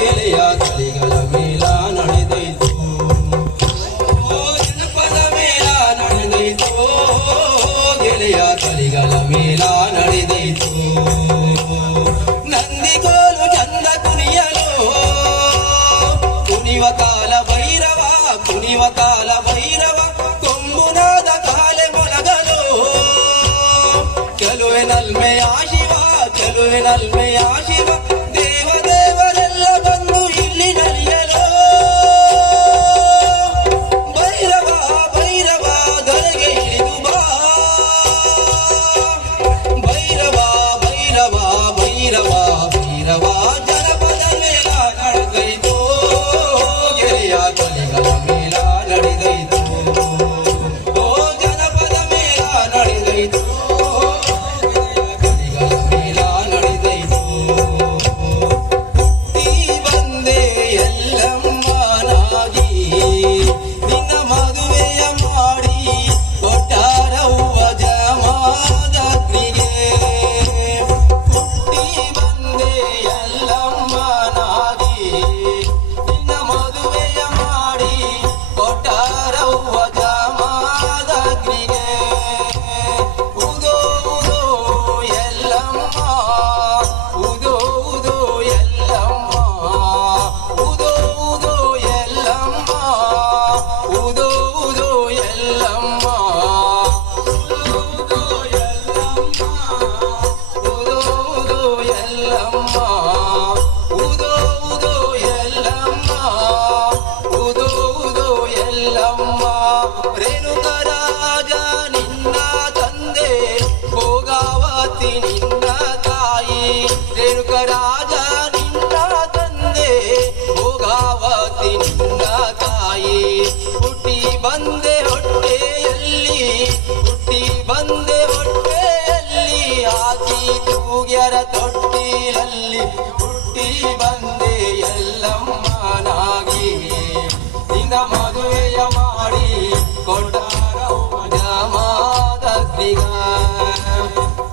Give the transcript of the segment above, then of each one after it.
ಗೆಳೆಯ ತಳಿಗಳ ಮೇಲ ನಡೆದೈತು ಜನಪದ ಮೇಲ ನಡೆದೈತು ಗೆಳೆಯ ತಳಿಗಳ ಮೇಲ ನಡೆದೈತು ನಂದಿಗೋಲು ಚಂದ ಕುಣಿಯಲು ಕುಣಿವ ಕಾಲ ಭೈರವ ಕುಣಿವ ಕಾಲ ಭೈರವ ಕೊಂಬುನಾದ ಕಾಲೆ ಮೊಲಗಲು ಚೆಲುವೆನಲ್ಮೆಯ ಶಿವ ಚೆಲುವೆನಲ್ಮೆಯ ಶಿವ ದೇವ ದೇವರೆಲ್ಲ ಬಂದು ಇಲ್ಲಿ ನಲಿಯಲು ಭೈರವ ಭೈರವ ಧರೆಗೆ ಇಳಿದು ಬಾ ಭೈರವ ಭೈರವ ಭೈರವ ಭೈರವ ಜನಪದ ಮೇಲ ನಡೆದೈತು ಗೆಳೆಯ ತಳಿಗಳ ಮೇಲ ನಡೆದೈತು ಓ ಜನಪದ ಮೇಲ ನಡೆದೈತು ರೇಣುಕರಾಜ ನಿನ್ನ ತಂದೆ ಭೋಗಾವತಿ ನಿನ್ನ ತಾಯಿ ರೇಣುಕರಾಜ ನಿನ್ನ ತಂದೆ ಭೋಗಾವತಿ ನಿನ್ನ ತಾಯಿ ಹುಟ್ಟಿ ಬಂದೆ ಹೊಟ್ಟೆಯಲ್ಲಿ ಹುಟ್ಟಿ ಬಂದೆ ಹೊಟ್ಟೆಯಲ್ಲಿ ಹಾಕಿ ತೂಗ್ಯರ ತೊಟ್ಟಿಲಲ್ಲಿ ಹುಟ್ಟಿ ಬಂದೆ ಎಲ್ಲಮ್ಮನಾಗಿ ನಿನ್ನ ಮದುವೆಯ ಮಾಡಿ ಕೊಟ್ಟಾರ ಜಮಾದಗ್ನಿಗ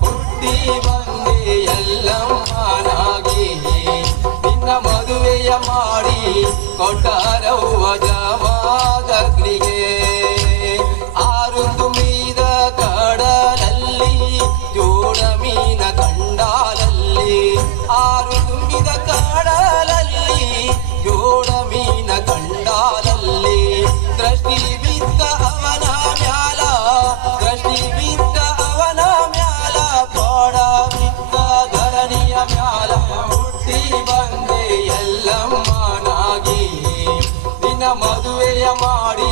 ಹುಟ್ಟಿ ಬಂದೆ ಎಲ್ಲಮ್ಮನಾಗಿ ನಿನ್ನ ಮದುವೆಯ ಮಾಡಿ ಕೊಟ್ಟಾರವ್ವ ಜಮಾದಗ್ನಿಗೆ ಆರು ತುಂಬಿದ ಕಡಲಲ್ಲಿ ಜೋಡ ಮೀನ ಕಂಡಾಲಲ್ಲಿ ಆರು ತುಂಬಿದ ಕಡಲಲ್ಲಿ ಜೋಡ ಮೀನ ಕಂಡಾಲಲ್ಲಿ ದೃಷ್ಟಿ ಬಿದ್ದ ಅವನ ಮ್ಯಾಲ ದೃಷ್ಟಿ ಬಿದ್ದ ಅವನ ಮ್ಯಾಲ ಕೋಡ ಬಿದ್ದ ಧರಣಿಯ ಮ್ಯಾಲ ಹುಟ್ಟಿ ಬಂದೆ ಎಲ್ಲಮ್ಮನಾಗಿ ನಿನ್ನ ಮದುವೆಯ ಮಾಡಿ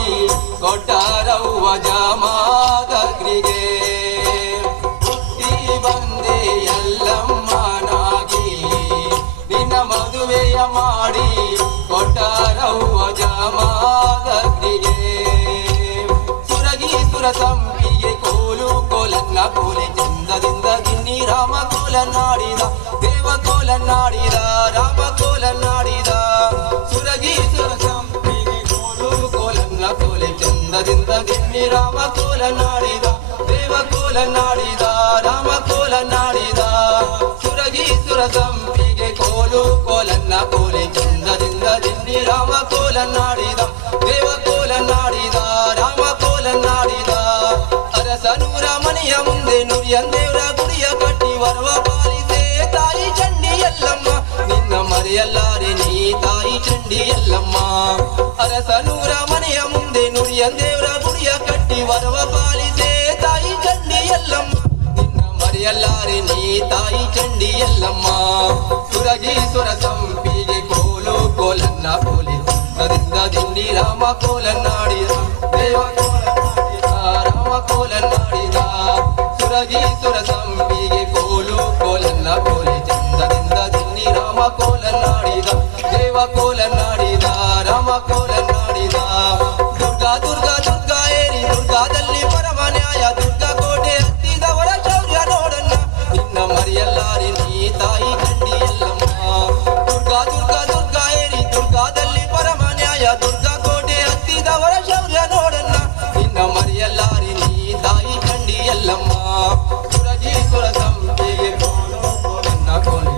ಕೊಟ್ಟಾರವ್ವ ಜಮಾದಗ್ನಿಗೆ ಹುಟ್ಟಿ ಬಂದೆ ಎಲ್ಲಮ್ಮನಾಗಿ ನಿನ್ನ ಮದುವೆಯ ಮಾಡಿ ಕೊಟ್ಟಾರವ್ವ ಜಮಾದಗ್ನಿಗೆ ಸುರಗಿ ಸುರ ಸಂಪಿಗೆ ಕೋಲು ಕೋಲನ್ನ ಕೋಲೆ ಚಂದದಿಂದ ಗಿನ್ನಿ ರಾಮ ಕೋಲನ್ನಾಡಿದ ದೇವ ಕೋಲನ್ನಾಡಿದ ರಾಮ ಕೋಲನ್ನಾಡಿದ ಸುರಗಿ ಸುರ ಸಂಪಿಗೆ ಕೋಲು ಕೋಲನ್ನ ಕೋಲೆ ಚಂದದಿಂದ ಗಿನ್ನಿ ರಾಮ ಕೋಲನ್ನಾಡಿದ ದೇವ ಕೋಲನ್ನಾಡಿದ ರಾಮ ಕೋಲನ್ನಾಡಿದ ಸುರಗಿ ಸುರ ಸಂಪಿಗೆ ಕೋಲು ಕೋಲನ್ನ ಕೋಲೆ ಚಂದದಿಂದ ಗಿನ್ನಿ ರಾಮ ಕೋಲನ್ನಾಡಿದ ದೇವ ಕೋಲನ್ನಾಡಿದ ರಾಮ ಕೋಲನ್ನಾಡಿದ ಅರಸನೂರ ಮನೆಯ ಮುಂದೆ ನುರಿಯಂದೇವ್ರ ಗುಡಿಯ ಕಟ್ಟಿ ವರವ ಪಾಲಿಸೆ ತಾಯಿ ಚಂಡಿ ಎಲ್ಲಮ್ಮ ನಿನ್ನ ಮರೆಯಲ್ಲಾರೆ ನೀ ತಾಯಿ ಚಂಡಿ ಎಲ್ಲಮ್ಮ ಅರಸನೂರ ಮನೆಯ ಮುಂದೆ ನುರಿಯಂದೇವ್ರ ಗುಡಿಯ ಕಟ್ಟಿ ವರವ ಪಾಲಿಸೆ ತಾಯಿ ಚಂಡಿ ಎಲ್ಲಮ್ಮ ನಿನ್ನ ಮರೆಯಲ್ಲಾರೆ ನೀ ತಾಯಿ ಚಂಡಿ ಎಲ್ಲಮ್ಮ ಸುರಗಿ ಸುರ ಸಂಪಿಗೆ ಕೋಲು ಕೋಲನ್ನ ಕೋಲಿ ಚಂದದಿಂದ ದಿಂಡಿ ರಾಮ ಕೋಲನ್ನಾಡಿದ ದೇವ ಕೋಲನ್ನಾಡಿದ ರಾಮ ಕೋಲನ್ನಾಡಿದ ಸುರಗಿ ಸುರ ಸಂಪಿಗೆ ಕೋಲು ಕೋಲನ್ನ ಕೋಲಿ ಚಂದದಿಂದ ದಿಂಡಿ ರಾಮ ಕೋಲನ್ನಾಡಿದ ದೇವ ಕೋಲನ್ನಾಡಿದ ರಾಮ ಕೋಲನ್ನಾಡಿದ ದುರ್ಗಾ ದುರ್ಗಾ ದುರ್ಗಾ ಏರಿ ದುರ್ಗಾದಲ್ಲಿ ಪರಮ ನ್ಯಾಯ ದುರ್ಗಾ ಕೋಟೆ ಹತ್ತಿದವರ ಶೌರ್ಯ ನೋಡನ್ನ ನಿನ್ನ ಮರೆಯಲ್ಲಾರೆ ನೀ ತಾಯಿ ಚಂಡಿ ಎಲ್ಲಮ್ಮ ದುರ್ಗಾ ದುರ್ಗಾ ದುರ್ಗಾ ಏರಿ ದುರ್ಗಾದಲ್ಲಿ ಪರಮ ನ್ಯಾಯ ದುರ್ಗಾ ಕೋಟೆ ಹತ್ತಿದವರ ಶೌರ್ಯ ನೋಡನ್ನ ನಿನ್ನ ಮರೆಯಲ್ಲಾರೆ ನೀ ತಾಯಿ ಚಂಡಿ ಎಲ್ಲಮ್ಮ ಸುರಗಿ ಸುರ ಸಂಪಿಗೆ ಕೋಲು ಕೋಲನ್ನ ಕೋಲಿ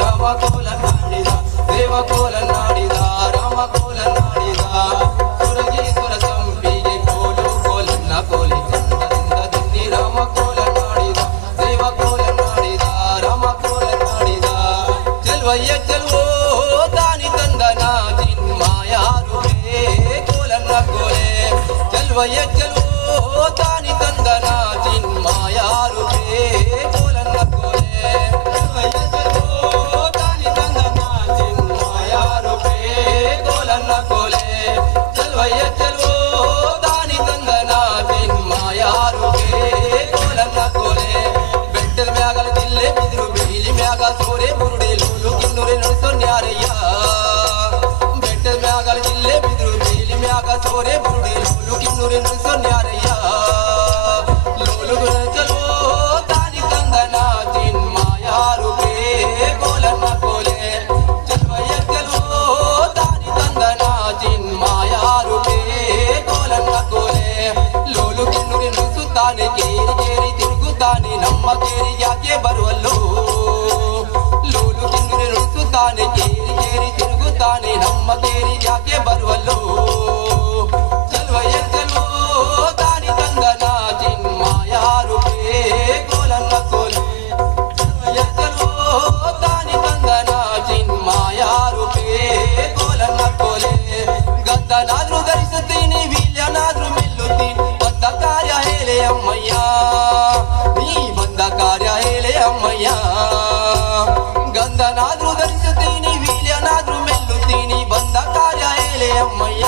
ರಾಮ ಕೋಲ ನಾಡಿದ ದೇವ ಕೋಲ ನಾಡಿದ ರಾಮ ಕೋಲ ನಾಡಿದ ಸುರಜೀಶ್ವರ ಸಂಪಿಗೆ ಕೋಲು ಕೋಲನ್ನ ಕೋಲಿ ಚಂದದಿಂದ ದುನ್ನಿ ರಾಮ ಕೋಲ ನಾಡಿದ ದೇವ ಕೋಲ ನಾಡಿದ ರಾಮ ಕೋಲ ನಾಡಿದ ಚೆಲ್ವಯ್ಯ ಚೆಲ್ವೋ ತಾನಿ ತಂದನ ಚಿನ್ಮಾಯಾರುವೆ ಕೋಲನ್ನ ಕೋಲೆ ಚೆಲ್ವಯ್ಯ ಚೆಲ್ವೋ ತಾನಿ ತಂದನ ಚಿನ್ಮಾಯಾರುವೆ ಕೋಲನ್ನ ಕೋಲೆ ಚೆಲ್ವಯ್ಯ ಚೆಲ್ವೋ ತಾನಿ ತಂದನ ಚಿನ್ಮಾಯಾರುವೆ ಕೋಲನ್ನ ಕೋಲೆ ಚೆಲ್ವಯ್ಯ ಚೆಲ್ವೋ ತಾನಿ ತಂದನ ಚಿನ್ಮಾಯಾರುವೆ ಕೋಲನ್ನ ಕೋಲೆ ಬೆಟ್ಟಲ್ ಮ್ಯಾಗಲ ಜಿಲ್ಲೆ ಬಿದಿರು ಬೇಲಿ ಮ್ಯಾಗ ಸೋರೆ ಬುರುಡೆ ಲೋಲು ಕಿನ್ನೂರೆ ನಡೆಸೋನ್ಯಾರಯ್ಯ ಬೆಟ್ಟಲ್ ಮ್ಯಾಗಲ ಜಿಲ್ಲೆ ಬಿದಿರು ಬೇಲಿ ಮ್ಯಾಗ ಸೋರೆ ಬುರುಡೆ ಲೋಲು ಕಿನ್ನೂರೆ ನಡೆಸೋನ್ಯಾರಯ್ಯ ಲೋಲು ಚಲೋ ತಾನಿ ತಂದನ ಚಿನ್ಮಾಯಾರುವೆ ಕೋಲನ್ನ ಕೋಲೆ ಚೆಲ್ವಯ್ಯ ಚಲೋ ತಾನಿ ತಂದನ ಚಿನ್ಮಾಯಾರುವೆ ಕೋಲನ್ನ ಕೋಲೆ ಲೋಲು ಕಿನ್ನೂರೆ ನಡೆಸುತ್ತಾನೆ ಕೇರಿ ಕೇರಿ ತಿರುಗುತ್ತಾನೆ ನಮ್ಮ ಕೇರಿ ಯಾಕೆ ಬರುವಲ್ಲೋ ಲೋಲು ಕಿನ್ನೂರೆ ನುಡಿಸುತ್ತಾನೆ ಕೇರಿ ಕೇರಿ ತಿರುಗುತ್ತಾನೆ ನಮ್ಮ ಕೇರಿ ಯಾಕೆ ಬರುವಲ್ಲೋ ಚೆಲ್ವಯ್ಯ ಚೆಲ್ವೋ ತಾನಿ ತಂದನ ಚಿನ್ಮಾಯಾರುವೆ ಕೋಲನ್ನ ಕೋಲೆ ಚೆಲ್ವಯ್ಯ ಚೆಲ್ವೋ ತಾನಿ ತಂದನ ಚಿನ್ಮಾಯಾರುವೆ ಕೋಲನ್ನ ಕೋಲೆ ಗದ್ದನಾದ್ರೂ ಧರಿಸುತ್ತೀನಿ ವೀಲ್ಯನಾದ್ರೂ ಮೆಲ್ಲುತ್ತೀನಿ ಬಂದ ಕಾರ್ಯ ಹೇಳೆ ಅಮ್ಮಯ್ಯ ನೀ ಬಂದ ಕಾರ್ಯ ಹೇಳೆ ಅಮ್ಮಯ್ಯ ಗಂಧನಾದ್ರೂ ಧರಿಸುತ್ತೀನಿ ವೀಲ್ಯನಾದ್ರೂ ಮೆಲ್ಲುತ್ತೀನಿ ಬಂದ ಕಾರ್ಯ ಹೇಳೆ ಅಮ್ಮಯ್ಯ